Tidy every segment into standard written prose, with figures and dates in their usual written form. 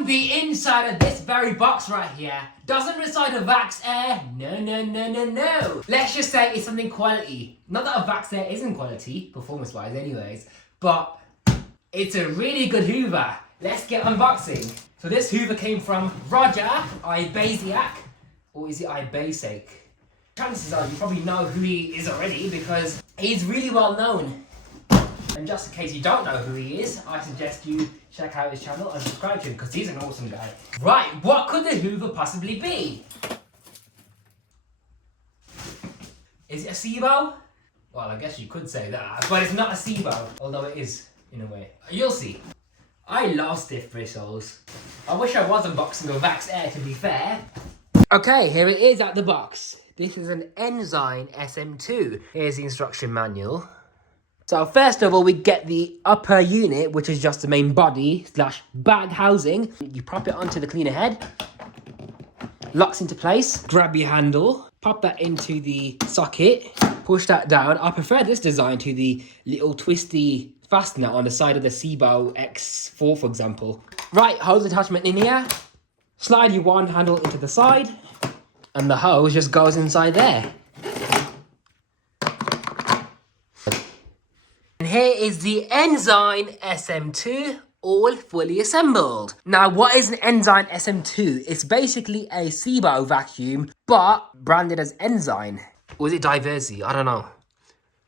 On the inside of this very box right here doesn't reside a Vax Air. No. Let's just say it's something quality. Not that a Vax Air isn't quality, performance-wise anyways, but it's a really good Hoover. Let's get unboxing. So this Hoover came from Roger Ibasiak, or is it Ibasiak? Chances are you probably know who he is already because he's really well known. And just in case you don't know who he is, I suggest you check out his channel and subscribe to him because he's an awesome guy. Right, what could the Hoover possibly be? Is it a SIBO? Well, I guess you could say that, but it's not a SIBO, although it is in a way. You'll see. I love stiff bristles. I wish I was unboxing a Vax Air, to be fair. Okay, here it is at the box. This is an Enzyme SM2. Here's the instruction manual. So first of all, we get the upper unit, which is just the main body / bag housing. You pop it onto the cleaner head, locks into place, grab your handle, pop that into the socket, push that down. I prefer this design to the little twisty fastener on the side of the SIBO X4, for example. Right, hose attachment in here. Slide your wand handle into the side, and the hose just goes inside there. And here is the Enzyme SM2, all fully assembled. Now, what is an Enzyme SM2? It's basically a SIBO vacuum, but branded as Enzyme. Or is it Diversey? I don't know.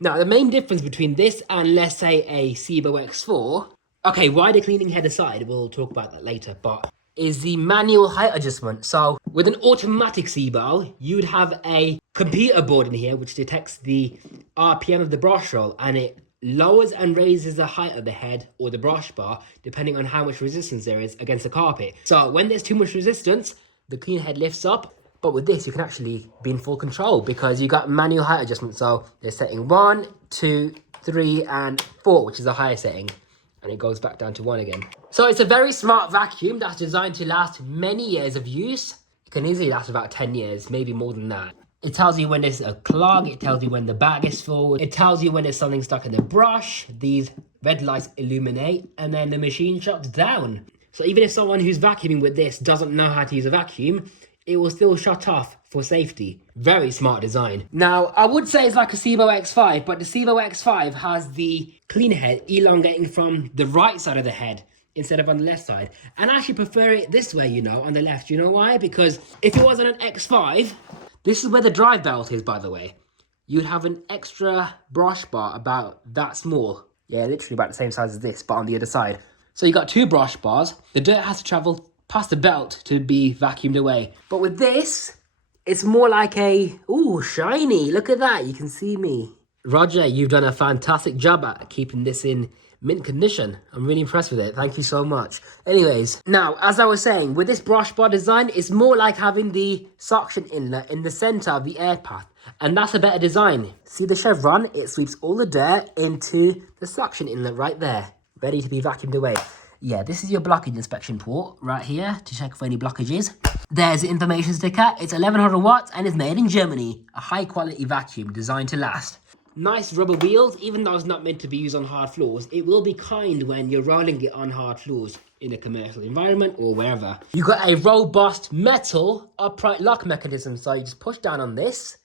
Now, the main difference between this and, let's say, a SIBO X4, okay, why the cleaning head aside, we'll talk about that later, but is the manual height adjustment. So, with an automatic SIBO, you would have a computer board in here, which detects the RPM of the brush roll, and it lowers and raises the height of the head or the brush bar depending on how much resistance there is against the carpet. So when there's too much resistance, the clean head lifts up. But with this, you can actually be in full control because you got manual height adjustment. So they're setting 1, 2, 3, and 4, which is the higher setting. And it goes back down to 1 again. So it's a very smart vacuum that's designed to last many years of use. It can easily last about 10 years, maybe more than that. It tells you when there's a clog, it tells you when the bag is full, it tells you when there's something stuck in the brush, these red lights illuminate, and then the machine shuts down. So even if someone who's vacuuming with this doesn't know how to use a vacuum, it will still shut off for safety. Very smart design. Now, I would say it's like a SIBO X5, but the SIBO X5 has the cleaner head elongating from the right side of the head instead of on the left side. And I actually prefer it this way, you know, on the left. You know why? Because if it was on an X5, this is where the drive belt is, by the way. You'd have an extra brush bar about that small. Yeah, literally about the same size as this, but on the other side. So you got 2 brush bars. The dirt has to travel past the belt to be vacuumed away. But with this, it's more like a, ooh, shiny. Look at that, you can see me. Roger, you've done a fantastic job at keeping this in mint condition. I'm really impressed with it. Thank you so much. Anyways, now, as I was saying, with this brush bar design, it's more like having the suction inlet in the center of the air path. And that's a better design. See the chevron? It sweeps all the dirt into the suction inlet right there, ready to be vacuumed away. Yeah, this is your blockage inspection port right here to check for any blockages. There's the information sticker. It's 1100 watts and it's made in Germany. A high quality vacuum designed to last. Nice rubber wheels, even though it's not meant to be used on hard floors, it will be kind when you're rolling it on hard floors in a commercial environment or wherever. You got a robust metal upright lock mechanism, so you just push down on this,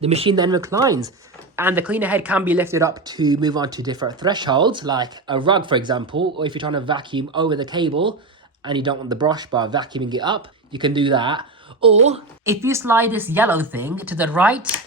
the machine then reclines, and the cleaner head can be lifted up to move on to different thresholds, like a rug, for example, or if you're trying to vacuum over the cable and you don't want the brush bar vacuuming it up, you can do that. Or if you slide this yellow thing to the right,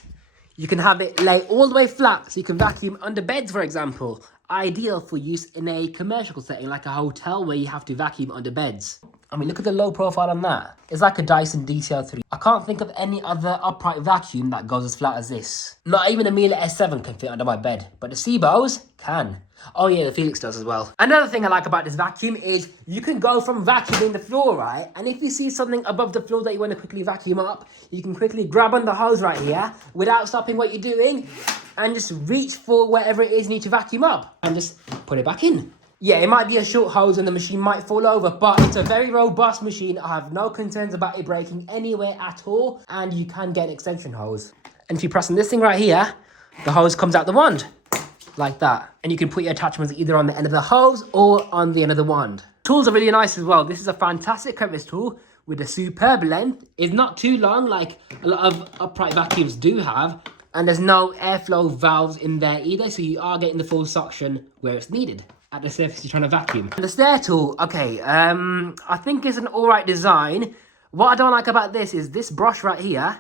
you can have it lay all the way flat so you can vacuum under beds, for example. Ideal for use in a commercial setting like a hotel where you have to vacuum under beds. I mean, look at the low profile on that. It's like a Dyson DCL3. I can't think of any other upright vacuum that goes as flat as this. Not even a Miele S7 can fit under my bed, but the SIBOs can. Oh yeah, the Felix does as well. Another thing I like about this vacuum is you can go from vacuuming the floor, right? And if you see something above the floor that you want to quickly vacuum up, you can quickly grab on the hose right here without stopping what you're doing and just reach for whatever it is you need to vacuum up and just put it back in. Yeah, it might be a short hose and the machine might fall over, but it's a very robust machine. I have no concerns about it breaking anywhere at all, and you can get an extension hose. And if you press on this thing right here, the hose comes out the wand, like that. And you can put your attachments either on the end of the hose or on the end of the wand. Tools are really nice as well. This is a fantastic crevice tool with a superb length. It's not too long like a lot of upright vacuums do have. And there's no airflow valves in there either, so you are getting the full suction where it's needed at the surface you're trying to vacuum. And the stair tool, okay, I think it's an alright design. What I don't like about this is this brush right here,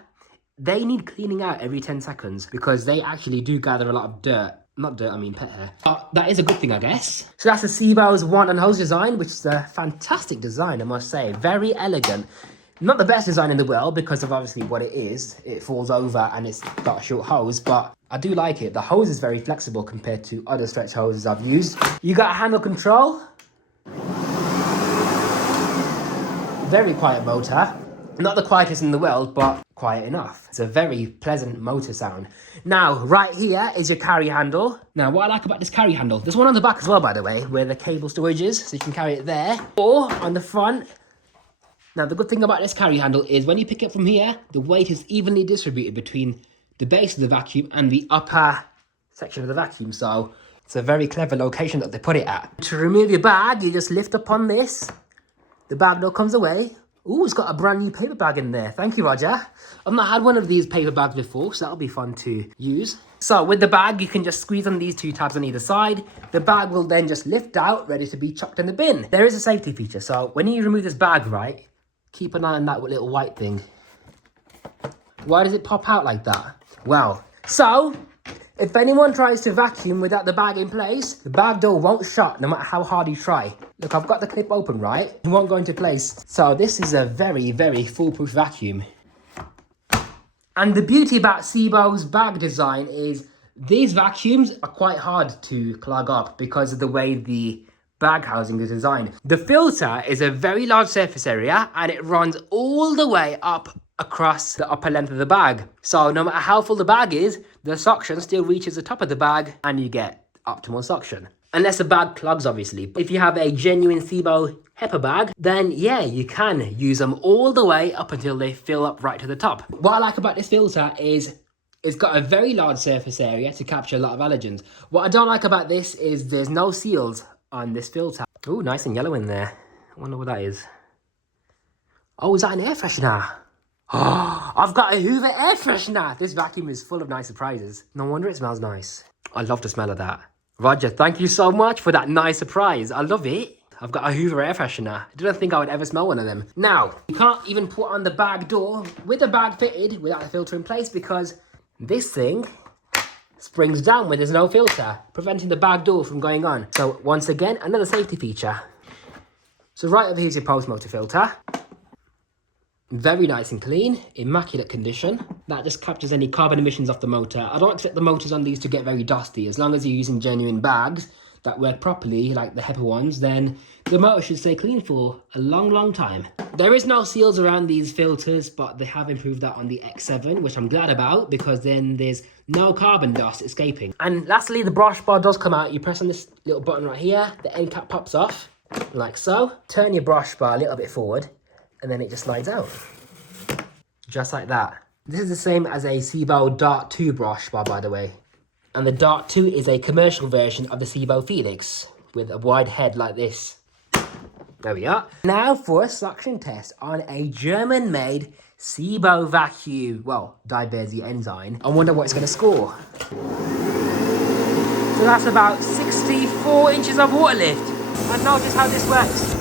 they need cleaning out every 10 seconds because they actually do gather a lot of dirt. Not dirt, I mean pet hair. But that is a good thing, I guess. So that's the Seabow's wand and hose design, which is a fantastic design, I must say. Very elegant. Not the best design in the world because of obviously what it is. It falls over and it's got a short hose, but I do like it. The hose is very flexible compared to other stretch hoses I've used. You got a handle control. Very quiet motor. Not the quietest in the world, but quiet enough. It's a very pleasant motor sound. Now, right here is your carry handle. Now, what I like about this carry handle, there's one on the back as well, by the way, where the cable storage is, so you can carry it there. Or on the front. Now, the good thing about this carry handle is when you pick it from here, the weight is evenly distributed between the base of the vacuum and the upper section of the vacuum. So it's a very clever location that they put it at. To remove your bag, you just lift up on this. The bag door comes away. Ooh, it's got a brand new paper bag in there. Thank you, Roger. I've not had one of these paper bags before, so that'll be fun to use. So with the bag, you can just squeeze on these two tabs on either side. The bag will then just lift out, ready to be chucked in the bin. There is a safety feature. So when you remove this bag, right, keep an eye on that little white thing. Why does it pop out like that? Well, so if anyone tries to vacuum without the bag in place, the bag door won't shut no matter how hard you try. Look, I've got the clip open, right? It won't go into place. So this is a very, very foolproof vacuum. And the beauty about Seabow's bag design is these vacuums are quite hard to clog up because of the way the bag housing is designed. The filter is a very large surface area and it runs all the way up across the upper length of the bag. So no matter how full the bag is, the suction still reaches the top of the bag and you get optimal suction. Unless the bag clogs, obviously. If you have a genuine Seabow HEPA bag, then yeah, you can use them all the way up until they fill up right to the top. What I like about this filter is it's got a very large surface area to capture a lot of allergens. What I don't like about this is there's no seals on this filter. Oh, nice and yellow in there. I wonder what that is. Oh, is that an air freshener? Oh, I've got a Hoover air freshener. This vacuum is full of nice surprises. No wonder it smells nice. I love the smell of that. Roger, thank you so much for that nice surprise. I love it. I've got a Hoover air freshener. I didn't think I would ever smell one of them. Now, you can't even put on the bag door with the bag fitted without the filter in place because this thing springs down when there's no filter, preventing the bag door from going on. So once again, another safety feature. So right over here's your post motor filter. Very nice and clean, immaculate condition. That just captures any carbon emissions off the motor. I don't expect the motors on these to get very dusty. As long as you're using genuine bags that work properly, like the HEPA ones, then the motor should stay clean for a long, long time. There is no seals around these filters, but they have improved that on the X7, which I'm glad about because then there's no carbon dust escaping. And lastly, the brush bar does come out. You press on this little button right here, the end cap pops off, like so. Turn your brush bar a little bit forward, and then it just slides out. Just like that. This is the same as a Seabow Dart 2 brush bar, by the way. And the Dart 2 is a commercial version of the Seabow Felix with a wide head like this. There we are. Now for a suction test on a German-made Seabow vacuum. Well, Diversi Enzyme. I wonder what it's going to score. So that's about 64 inches of water lift. And notice how this works.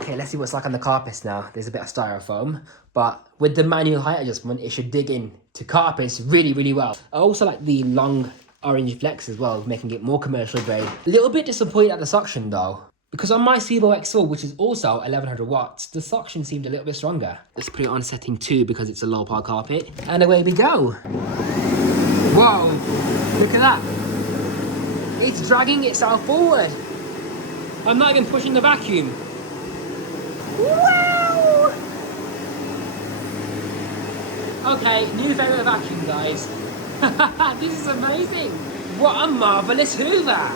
Okay, let's see what it's like on the carpets now. There's a bit of styrofoam, but with the manual height adjustment, it should dig in to carpets really, really well. I also like the long orange flex as well, making it more commercial grade. A little bit disappointed at the suction though, because on my Seabow X4, which is also 1100 watts, the suction seemed a little bit stronger. Let's put it on setting 2 because it's a low power carpet. And away we go. Whoa, look at that. It's dragging itself forward. I'm not even pushing the vacuum. Wow! Okay, new favourite vacuum, guys. This is amazing. What a marvellous Hoover.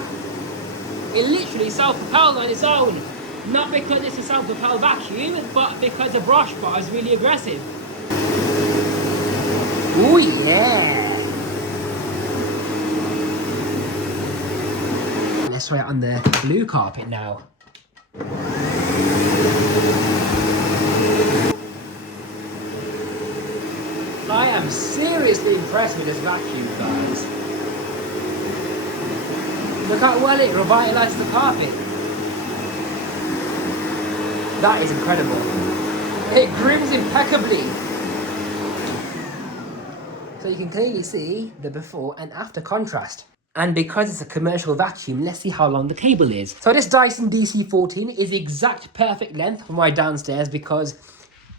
It literally self-propelled on its own. Not because it's a self-propelled vacuum, but because the brush bar is really aggressive. Oh yeah! Let's try it on the blue carpet now. I am seriously impressed with this vacuum, guys. Look how well it revitalizes the carpet. That is incredible. It grooms impeccably. So you can clearly see the before and after contrast. And because it's a commercial vacuum, let's see how long the cable is. So this Dyson DC14 is the exact perfect length for my downstairs because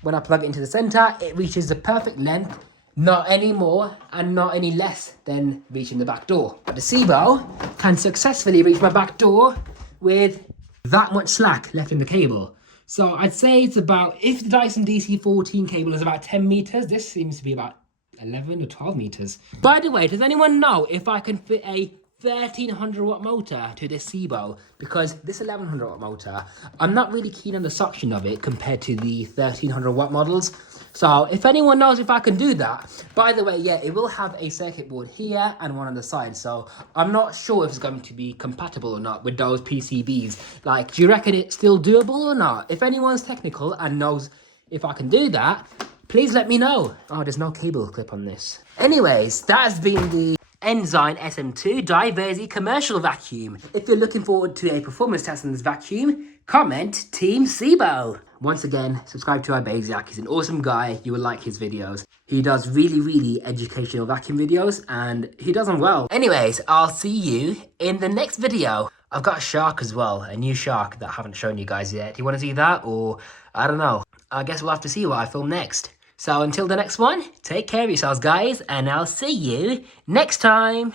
when I plug it into the center, it reaches the perfect length, not any more and not any less than reaching the back door. But the Sebo can successfully reach my back door with that much slack left in the cable. So I'd say it's about, if the Dyson DC14 cable is about 10 meters, this seems to be about 11 or 12 meters. By the way, does anyone know if I can fit a 1300 watt motor to this Sebo? Because this 1100 watt motor, I'm not really keen on the suction of it compared to the 1300 watt models. So if anyone knows if I can do that, by the way, yeah, it will have a circuit board here and one on the side. So I'm not sure if it's going to be compatible or not with those PCBs. Like, do you reckon it's still doable or not? If anyone's technical and knows if I can do that, please let me know. Oh, there's no cable clip on this. Anyways, that has been the Enzyme SM2 Diversey commercial vacuum. If you're looking forward to a performance test on this vacuum, comment Team Sebo. Once again, subscribe to Ibasiak. He's an awesome guy. You will like his videos. He does really educational vacuum videos and he does them well. Anyways, I'll see you in the next video. I've got a shark as well, a new shark that I haven't shown you guys yet. Do you want to see that? Or, I don't know. I guess we'll have to see what I film next. So until the next one, take care of yourselves, guys, and I'll see you next time.